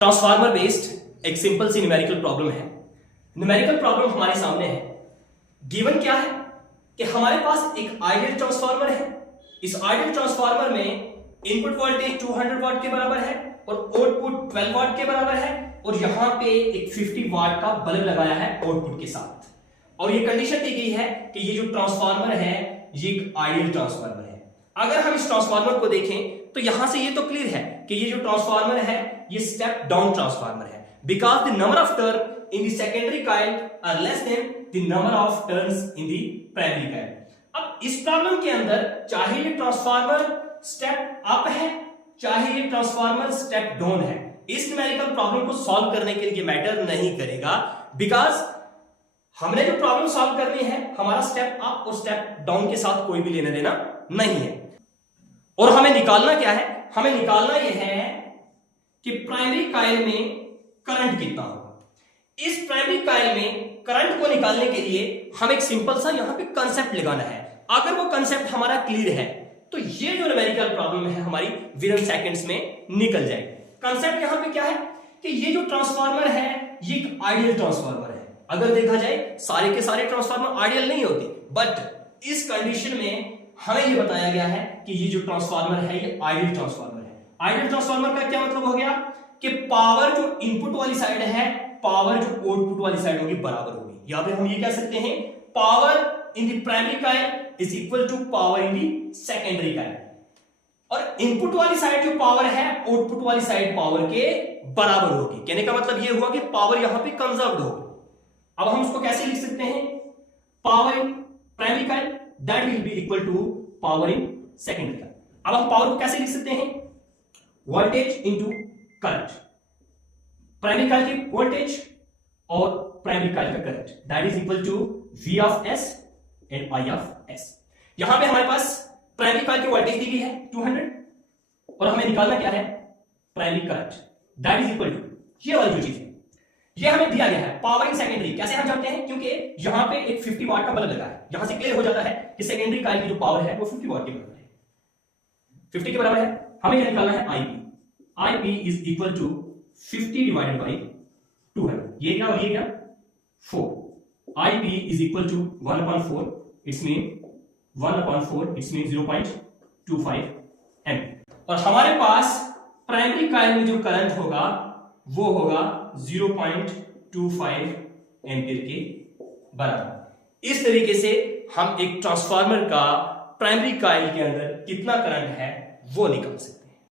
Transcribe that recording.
Transformer based एक simple सी numerical problem है। Numerical problem हमारे सामने है। गिवन क्या है कि हमारे पास एक आइडियल ट्रांसफार्मर है। इस आइडियल ट्रांसफार्मर में इनपुट वोल्टेज 200 वाट के बराबर है और आउटपुट 12 वाट के बराबर है और यहां पे एक 50 वाट का बल्ब लगाया है आउटपुट के साथ। और ये कंडीशन दी गई है कि ये जो ट्रांसफार्मर है ये एक आइडियल ट्रांसफार्मर है। अगर हम इस ट्रांसफार्मर को देखें तो यहां से ये तो क्लियर है कि ये जो ट्रांसफार्मर है ये स्टेप डाउन ट्रांसफार्मर है, because the number of turn in the secondary coil are less than the number of turns in the primary coil. अब इस प्रॉब्लम के अंदर चाहे ये ट्रांसफार्मर स्टेप अप है चाहे ये ट्रांसफार्मर स्टेप डाउन है, इस न्यूमेरिकल प्रॉब्लम को सॉल्व करने के लिए मैटर नहीं करेगा, बिकॉज हमने जो प्रॉब्लम सॉल्व करनी है हमारा स्टेप अप और स्टेप डाउन के साथ कोई भी लेना देना नहीं है। और हमें निकालना क्या है? हमें निकालना यह है कि प्राइमरी कॉइल में करंट कितना होगा। इस प्राइमरी कॉइल में करंट को निकालने के लिए हम एक सिंपल सा यहां पे कंसेप्ट लगाना है। अगर वो कंसेप्ट हमारा क्लियर है तो ये जो न्यूमेरिकल प्रॉब्लम है हमारी विद इन सेकंड्स में निकल जाएगी। कंसेप्ट यहां पे क्या है कि ये जो ट्रांसफार्मर है ये एक आइडियल ट्रांसफार्मर है। अगर देखा जाए सारे के सारे ट्रांसफार्मर आइडियल नहीं होते, बट इस कंडीशन में हमें ये बताया गया है कि ये जो ट्रांसफार्मर है ये आइडियल ट्रांसफार्मर है। आइडियल ट्रांसफार्मर का क्या मतलब हो गया कि पावर जो इनपुट वाली साइड है पावर जो आउटपुट वाली साइड होगी बराबर होगी। यहां पे हम ये कह सकते हैं power in the primary coil is equal to power in the secondary coil. और इनपुट वाली साइड जो पावर है आउटपुट वाली साइड पावर के बराबर होगी। कहने का मतलब ये हुआ कि पावर यहां पे कंजर्व्ड होगी। अब हम उसको कैसे लिख सकते हैं? Power in primary coil that will be equal to power in secondary coil. अब हम पावर को कैसे लिख सकते हैं? Voltage into current. Primary coil की वोल्टेज और प्राइमरी कॉइल का current that is equal to V of S and I of S। यहां पे हमारे पास प्राइमरी कॉइल की वोल्टेज दी गई है 200 और हमें निकालना क्या है? Primary current that is equal to ये वाली जो चीज है ये हमें दिया गया है पावर इन सेकेंडरी। कैसे हम जानते हैं? क्योंकि यहां पे एक 50 वाट का बल्ब लगा है। यहां से क्लियर हो जाता है कि सेकेंडरी कॉइल की जो पावर है वो 50 वाट के बराबर है। 50 के बराबर है। हमें यह निकालना है IP is equal to 50 divided by 200। ये क्या और ये क्या? 4। IP is equal to 1/4 it's mean 1/4 it's mean 0.25 ampere. और हमारे पास प्राइमरी कॉइल में जो करंट होगा वो होगा 0.25 एम्पीयर के बराबर। इस तरीके से हम एक ट्रांसफार्मर का प्राइमरी कॉइल के अंदर कितना करंट है वो निकाल सकते हैं।